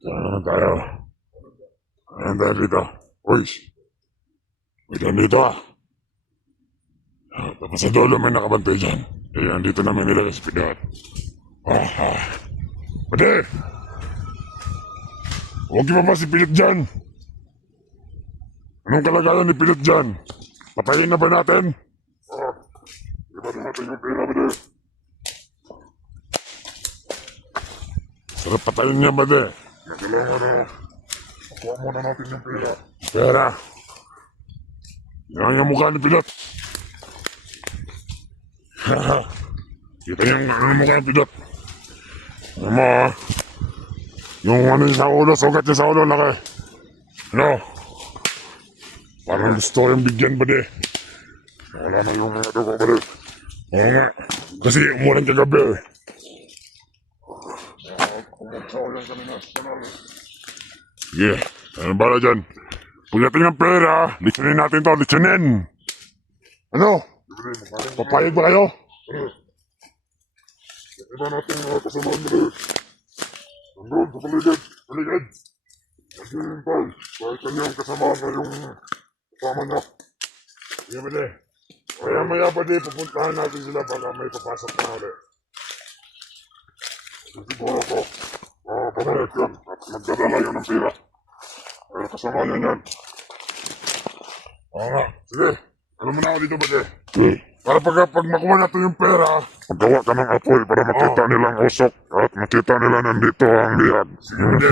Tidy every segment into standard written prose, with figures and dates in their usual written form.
Saan naman tayo? Ayan tayo dito. Uy, wait lang dito ah. Tapos sa dulo may nakabantay dyan. Eh, andito namin nilagay si Pinot. Pwede! Huwag niyo pa si Pinot dyan! Anong kalagayan ni Pinot dyan? Patayin na ba natin? Di ba natin yung pera, Pwede? Sarap patayin niya, Pwede. Kailangan na. Kuha muna natin yung pera. Pera? Yan yung mukha ni Pinot. Kita niyo ang ano mukha ni Pinot. Ano mo ah? Yung ano yung sa ulo, sugat niya sa ulo, laki. Ano? Parang gusto ko yung bigyan, Pwede. Wala na yung mga dugo, Pwede. Oo nga. Kasi umulan kagabi eh. Sige, ano bala dyan? Pagdating ng pera, litsunin natin to, litsunin! Ano? Papayag ba kayo? Iba natin mga kasamaan mo nandun sa paligid, paligid! Naghihintay, dahil kanyang kasamaan na yung kasama niya. Sige Pwede. Kaya maya Pwede, pupuntahan natin sila baka may papasok na ulit. Siguro ko, pamayag yan at magdadala yun ng pera. Pero kasama niya yan. Oo nga, sige. Alam mo na ako dito Pwede. Para pag makuha natin yung pera, magawa ka ng apoy para makita nilang usok at makita nila nandito ang liyag. Sige Pwede.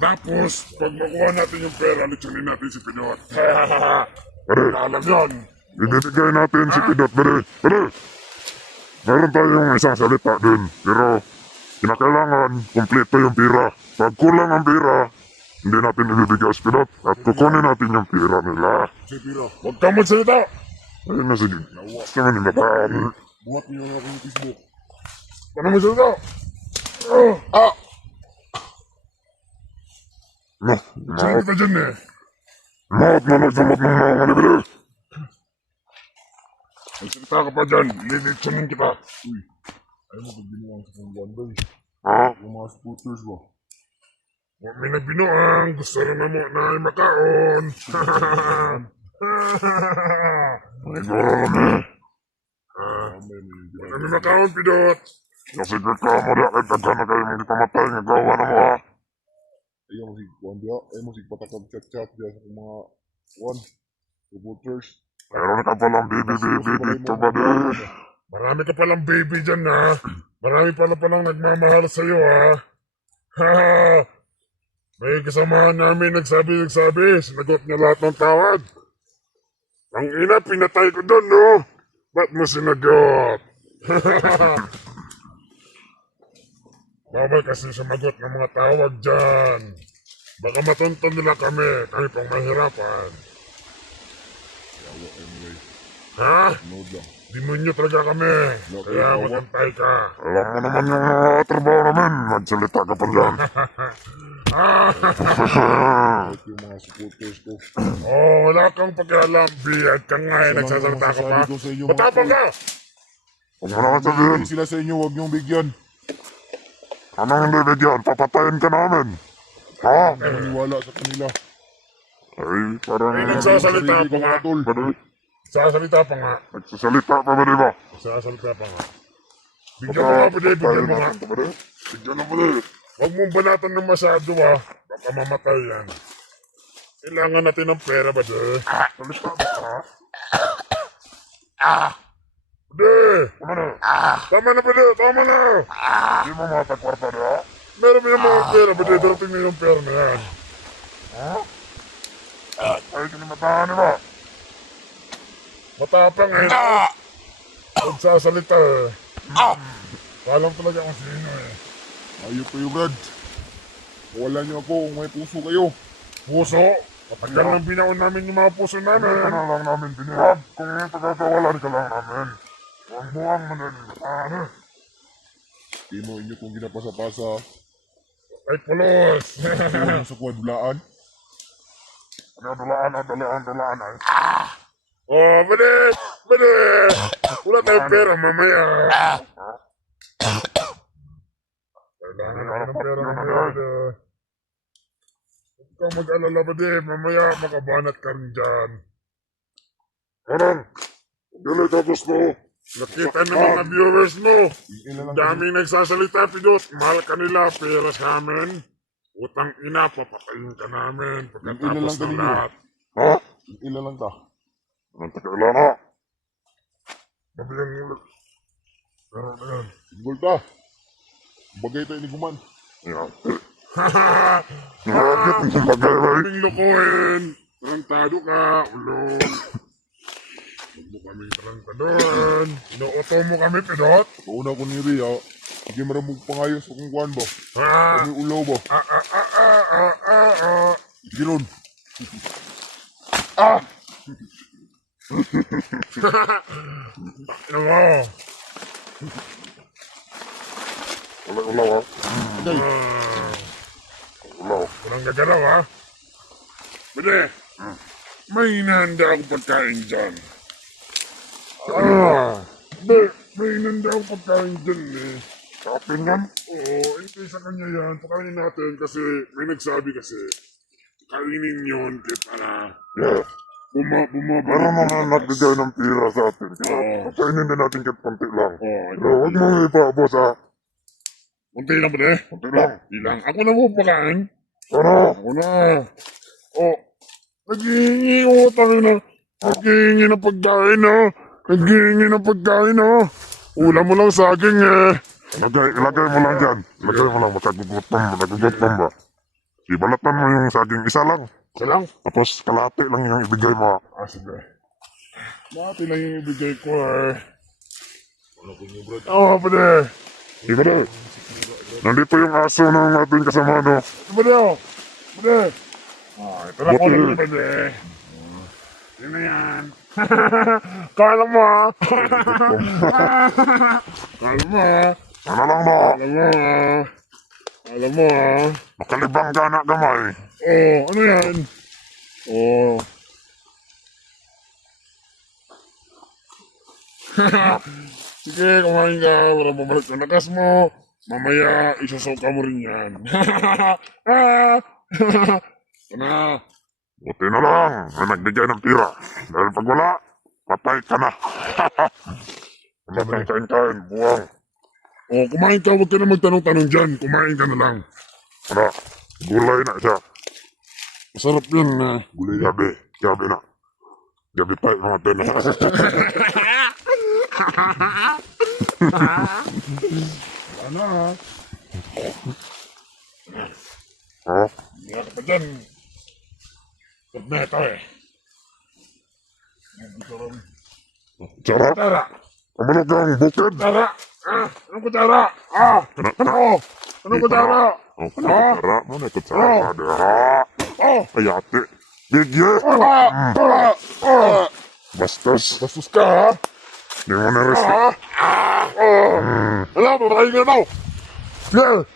Tapos, pag makuha natin yung pera, litsunin natin si Pinot. Pwede. Alam yun. Ibibigay natin si Pinot, Pwede. Pwede. Meron tayong isang salita din, pero kinakailangan kumpleto yung pera. Pag kulang ang pera, hindi natin ibibigay sa Pinot at kukunin natin yung pera nila. Si pera. Huwag ka magsalita! Ayun na sige. Gusto naman yung mataan. Buhat niyo na akong Facebook. Paano magsalita? No. Saan kita dyan eh? Maot na nagsamot ng mga manibili. Magsalita ka pa dyan. Lilitsunin kita. Uy. Ayaw mo pag binuwang sa kong buwan ba eh. Yung mga scooters ba? Huwag may nagbinuang. Gusto rin na mo na ay makaon. Siguro kami. Huwag kami makaon, Pinot. Kasi kakamara kahit agana kayo mong ipamatay. Nagawa na mo ha. Ayaw mo sige kuwan diya. Ayaw mo sige patakag chat-chat diya sa mga kuwan. Scooters. Meron ka palang baby dito ba din? Marami ka palang baby dyan ha. Marami palang nagmamahal sa'yo ha. May kasamahan namin nagsabi. Sinagot niya lahat ng tawad. Ang ina, pinatay ko doon no. Ba't mo sinagot? Bawal kasi sumagot ng mga tawag dyan. Baka matunton nila kami pang mahirapan. Ha? Demonyo talaga kami. Kaya magantay ka. Alam mo naman yung trabaho namin. Magsalita ka pa dyan. Yung mga supporters ko. Wala kang pakialam. Biyad ka nga eh. Nagsasalita ka pa. Matapang ka! Huwag mo naman sabihin. Sila sa inyo, huwag niyong bigyan. Anong hindi bigyan? Papatayin ka namin. Ha? Maniwala sa kanila. Ay, parang... Ay, nagsasalita pa nga. Nagsasalita pa nga. Nagsasalita pa ba diba? Nagsasalita pa nga. Bigyan mo nga Pwede, bigyan mo nga. Bigyan mo Pwede. Huwag mong banatan ng masyado ha. Baka mamatay yan. Kailangan natin ng pera Pwede. Salita ba ha? Pwede! Tama na Pwede, tama na! Hindi mo matagwarta na ha? Meron mo yung mga pera Pwede, darating na yung pera na yan. Ay, kinimatahan ba? Matapang eh. Magsasalita eh. Kalam talaga kung sino eh. Ayun po yung Brad. Wala niyo ako kung may puso kayo. Puso? Matagal nang binaon namin yung mga puso namin. Ito na lang namin binihag. Kung pagkakawalan ka lang namin. Huwag mo ang manalilitaan eh. Di mo inyo kung ginapasa-pasa. Ay pulos! Huwag sa kuwadulaan. Ano dulaan ay? Pwede! Wala tayong pera mamaya. Kailangan ng pera mamaya. Huwag kang mag-alala ba di, mamaya makabanat ka rin dyan. Anong? Dali tapos mo. Nakita ng mga viewers mo. Ang daming nagsasalita, Pidot. Mahal ka nila, pera sa amin. Utang ina, papatayin ka namin pagkatapos ng lahat. Ha? Ilan lang ta? Anong takailan na? Mabiyang ulit. Pero na yan. Sigol ta. Bagay tayo ni Guman. Yan. Nakakit ng bagay, bay. Kaming lukuhin. Tarantado ka, ulong. Huwag mo kaming tarantadon. Inuuto mo kami, Pidot. Kauna ko ni Ria. Sige maramog pangayos sa kung kuhan ba? Ha? Kami ulaw ba? Sige nun. Ah! Ano mo? Ulaw, ha? Ulaw. Walang gagalaw, ha? Pwede. May hinahanda ako pagkain dyan. May hinahanda ako pagkain dyan, eh. Sa atin yan? Oo, hindi sa kanya yan. Pakainin natin kasi may nagsabi kasi. Kainin yun kita. Yeah. Pero naman nagbigay ng pira sa atin. Pakainin din natin kahit konti lang. Pero huwag mong ipaabos, ha? Konti lang ba, eh? Konti lang. Ilang. Ako na mo pakain. Ano? Ako na. Oh. Naghihingi ko, tangina. Naghihingi ng pagkain, ha? Naghihingi ng pagkain, ha? Ulam mo lang saging, eh. Ilagay mo lang dyan. Ilagay mo lang. Makagugutom ba? Ibalatan mo yung saging. Isa lang. Isa lang? Tapos kalahati lang yung ibigay mo. Ah, sige. Kalahati lang yung ibigay ko, eh. Oo, pwede. Pwede. Nandito yung aso ng ating kasama, no? Pwede, oh. Pwede. Ah, ito lang ko lang pwede. Yun na yan. Kala mo, ha? Kala mo, ha? Ano lang mo? Kala mo, ha? Kala mo, ha? Makalibang ka na gamay. Oo, ano yan? Oo. Sige, kumain ka para bumalik sa lakas mo. Mamaya, isusuka mo rin yan. Ano? Buti na lang, may nagbigay ng pira. Dahil pag wala, patay ka na. Wala kang kain-kain, buwang. O, kumain ka, huwag ka na magtanong-tanong dyan. Kumain ka na lang. Ano? Gulay na siya. Masarap yun na. Gulay gabi. Gabi na. Gabi pa yung mga tena. Ano ha? Ha? Hindi ka pa dyan. Sarap na ito eh. Kutsara? Kutsara. Kamulo kang bukid? Kutsara. Ah, anong kutsara? Ah, ano? Anong kutsara? Oh, kutsara? Ano na kutsara? Oh, ayate. Bigye. Bastos. Bastos ka ha? Hindi mo na-respect. Alam, babae nga daw. Yeah.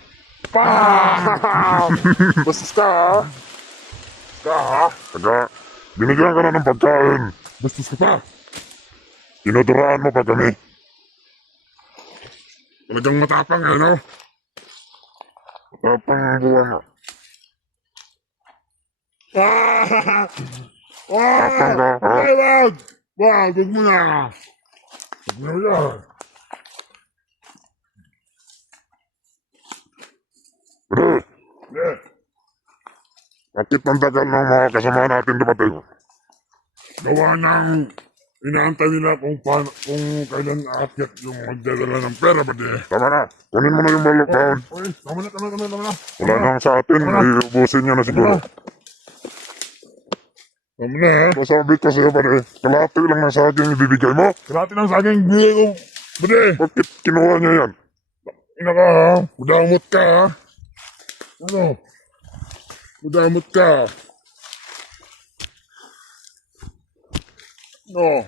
Bastos ka ha? Taga, binigyan ka na ng pagkain. Bastos ka pa. Tinuduraan mo pa kami. Talagang matapang eh, no? Matapang ang buwan mo. Matapang ka, ha? Ay, wag! Wag mo na! Wag mo na yan. Pre! Yeah. Bakit ang tagal ng mga kasama natin dumating? Gawa ng inaantay nila kung kailan aakyat yung magdadala ng pera ba di? Tama na. Kunin mo na yung balok down. Uy, tama na. Wala nang sa atin. Iubusin niya na siguro. Tama na ha. Masabi ko sa'yo ba di? Kalahati lang ng saging ibibigay mo. Kalahati ng saging ibibigay ko. Ba di? Bakit kinuha niya yan? Ina ka ha. Udamot ka ha. Ano? Udamot ka. No.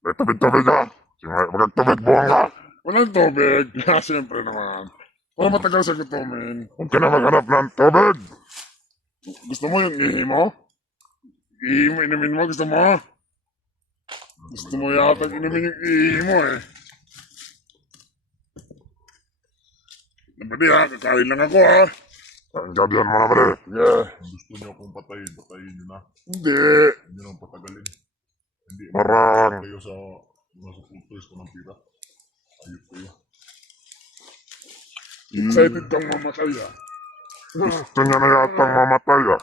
May tubig-tubig ka. Magagtubig buwang ka. Walang tubig. Siyempre naman. Para matagal sa gutumin. Huwag ka na maghanap ng tubig. Gusto mo yung ihi mo? Ihi mo, inumin mo. Gusto mo? Gusto mo yata inumin yung ihi mo eh. Napadi ha, kakain lang ako ha. Gabihan mo na pare. Yeah. Kung gusto niyo akong patayin, patayin niyo na. Hindi. Hindi nyo nang patagalin. Hindi. Parang Kayo sa mga supporters ko ng pira. Ayos kayo. excited kang mamatay ah. Gusto niya na yatang mamatay ah.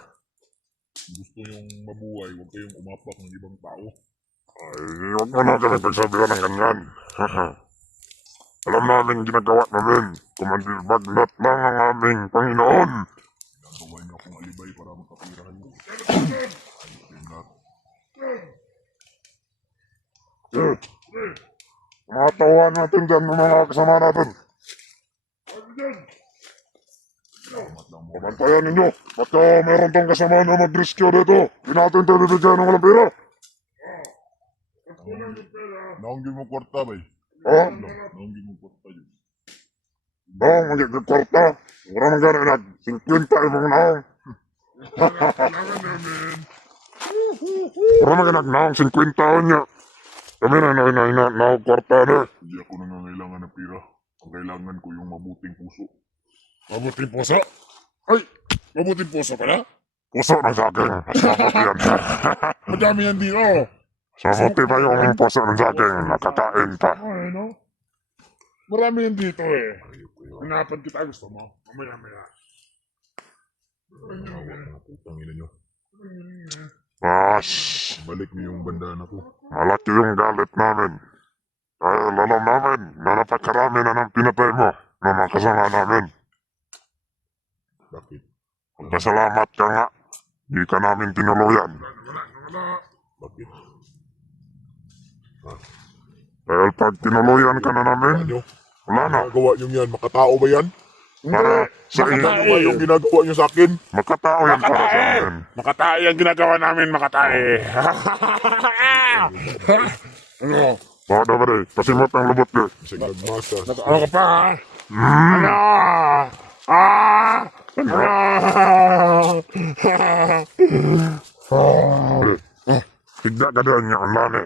Kung gusto nyong mabuhay, huwag kayong umapak ng ibang tao. Ay, huwag mo na kami pagsabihan ng ganyan. Alam namin ginagawa namin. Kumandir Bagnat lang ang aming Panginoon. Ginagawa niyo akong alibay para makapirahan niyo. Ayun na. Mga tauhan natin dyan ng mga kasama natin. Salamat lang mo. Pamantayan ninyo. Baka meron tong kasama na mag-rescue dito. Hindi natin tayo bibigyan ng walang pera. Naunggin mo kwarta ba eh? Ha? Naunggin mo kwarta yun. Bang, magiging kwarta. Wala nang gano'n nag 50 imong naong. Wala nang ganag naong 50 niya. Kami na naong kwarta na. Hindi ako nangangailangan ng pira. Ang kailangan ko yung mabuting puso. Mabuting puso? Ay, mabuting puso pala? Puso ng saging. Mas mabuti yan. Madami yan dito. Mas mabuti pa yung puso ng saging. Nakakain pa. Ay, no? Marami yan dito eh. Hanapan kita, gusto mo? Mamaya-maya. Putangin nyo. Mas, Balik niyo yung bandana ko. malaki yung galit namin. Dahil alam namin na napakarami na ng pinatay mo na mga kasama namin. Bakit? Pasalamat ka nga. Di ka namin tinuluyan. Bakit? Dahil pag tinuluyan ka na namin, Ano? wala na. Ginagawa nyo yan? Makatao ba yan? Para sa Ano iyo, ba yung ginagawa nyo sa akin? makatao yan para sa amin. Makatae ang ginagawa namin, makatae. Ano? Baka daw ba rin? Pasimot ang lubot ko. Isang nagmasa. Ano ka pa, ha? Ano? Ah! Ano? Tigda ka doon niya ang lani.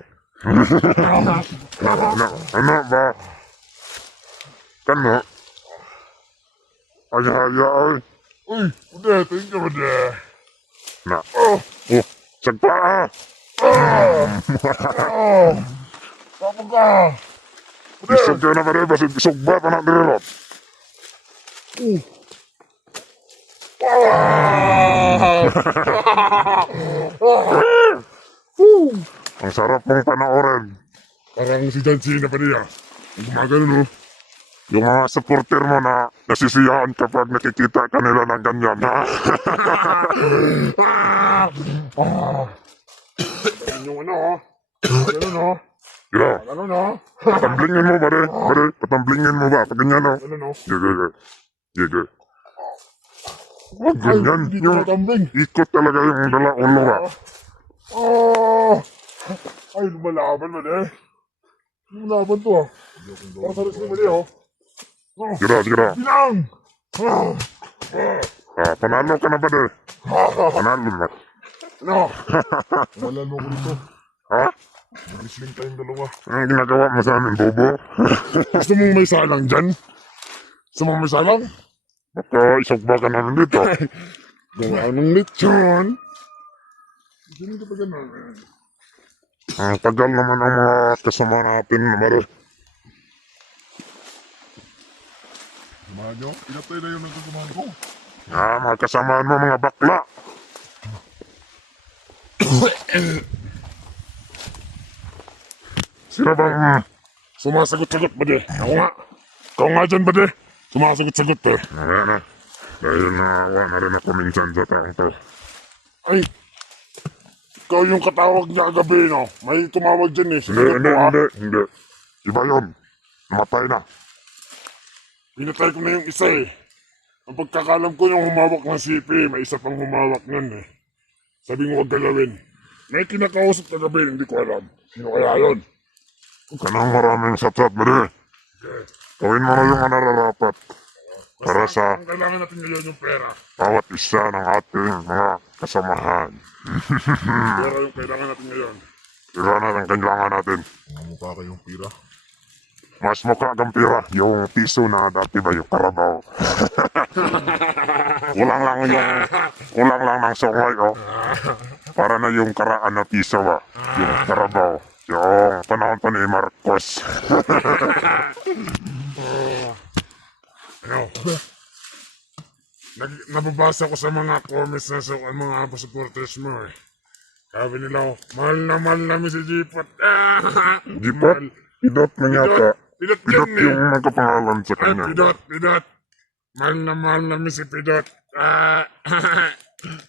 Ano ba? Kano? Ay-haya ay. Uy! Ude! Tingin ka ba de? Na. Oh! Sagpa ah! Tapos ka! Isog ka na ba rin? Basit isog ba pa na dirilot? Ang sarap mong panoorin. Parang si John Cena pa niya. Ang gumagano no? Yung mga supporter mo na nasisiyahan kapag nakikita ka nila ng ganyan, ha? Yung ano ha? Ano no? Yeah. Ano no? Patamblingin mo ba rin? Bare, patamblingin mo ba? Pag ganyan, no? Ano no? Sige. Sige. Huwag ganyan. Hindi Yung ko matambling. ikot talaga yung dala ulo ka. Oh! Ay, lumalaban man eh. Lumalaban to ah. Para sa rin mo oh. Sige. Bilang! Panalo ka na ba rin? Panalo na. Ano? Wala mo ko dito. Ha? Mag-isling tayong dalawa. Anong ginagawa mo sa amin, Bobo? Gusto mong may salang dyan? Gusto mong may salang? Baka isogba ka namin dito. Gawa ng lechon. Sino ka pa ganun? Ang tagal naman ang mga kasama natin, Mare. Samahan nyo? Pinatay na yung nagkasamahan ko. Mga kasamaan mo, mga bakla. Sino bang Sumasagot-sagot ba de? Ako nga. Ikaw nga dyan ba de? Sumasagot-sagot eh. na? Dahil naawa na rin ako minsan sa taong to. Ay! Ikaw yung katawag niya kagabi, no? May tumawag dyan eh. Sinagot mo ha? Hindi. Iba yun. Namatay na. Pinatay ko na yung isa eh. Ang pagkakalam ko yung humawak ng sipi, may isa pang humawak nun eh. Sabi mo huwag galawin. May kinakausap kagabi, hindi ko alam. Sino kaya yun? Huwag ka nang maraming satsat, Mare. Gawin mo na yung nararapat. Para sa Ang kailangan natin ngayon yung pera. bawat isa ng ating mga kasamahan. Pera yung kailangan natin ngayon. Kailangan ang kailangan natin. Mga mukha kayong pira. Mas mukha kang pira. Yung piso na dati ba yung Carabao. Kulang lang ng sungay, oh. Para na yung karaan na piso ba. Yung Carabao. Yung panahon pa ni Marcos. Ano? Nababasa ko sa mga comments na sa mga supporters mo eh. Sabi nila, mahal na namin si Jipot. Jipot? Pidot na yata. Pidot Pidot yan eh. yung nagkapangalan sa Ay, kanya. Pidot. Mahal na namin si Pidot.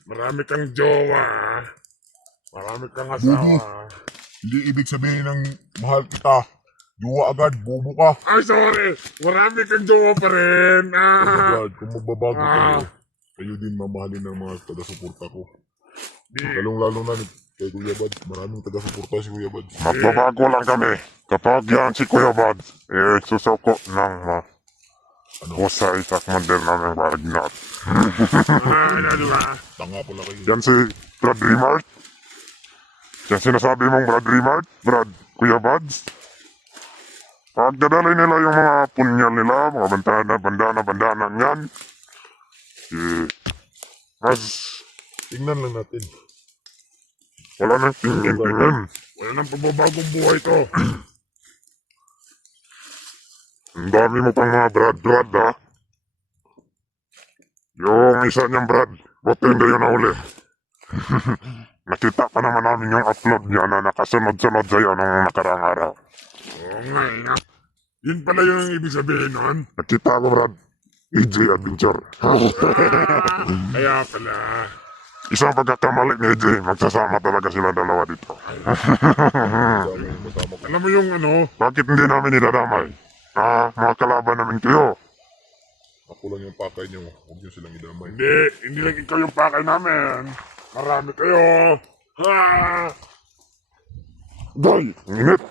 Marami kang jowa. Marami kang asawa. Hindi ibig sabihin ng mahal kita. Juwa agad, bobo ka. Ay, sorry. Marami kang jowa pa rin. Brad, kung magbabago kayo, kayo din mamahalin ng mga taga-suporta ko. Lalong-lalo na kay Kuya Bad. Maraming taga-suporta si Kuya Bad. Magbabago lang kami. Kapag yan si Kuya Bad, susuko ng husay sa commander namin Wagner. Tanga pala kayo. Yan si Brad Rimart. Yan sinasabi mong Brad Rimart, Brad Kuya Bads. Pag dadalay nila yung mga punyal nila, mga bandana yan, mas Tingnan lang natin. wala nang tingin. Wala nang pagbabagong buhay to. Ang dami mo pang mga Brad ha. Yung isa niyang Brad, buti hindi yun nahuli. Nakita pa naman namin yung upload niya na nakasunod-sunod sa'yo nung nakaraang araw. Oo nga eh. Yun pala yung ibig sabihin nun. Nakita ko Brad, EJ Adventure. Kaya pala. Isang pagkakamali ni EJ, magsasama talaga sila dalawa dito. Alam mo yung ano, Bakit hindi namin niladamay? Mga kalaban namin kayo. Ako lang yung pakay niyo. Huwag niyo silang idamay. hindi lang ikaw yung pakay namin. Marami kayo. Day, init!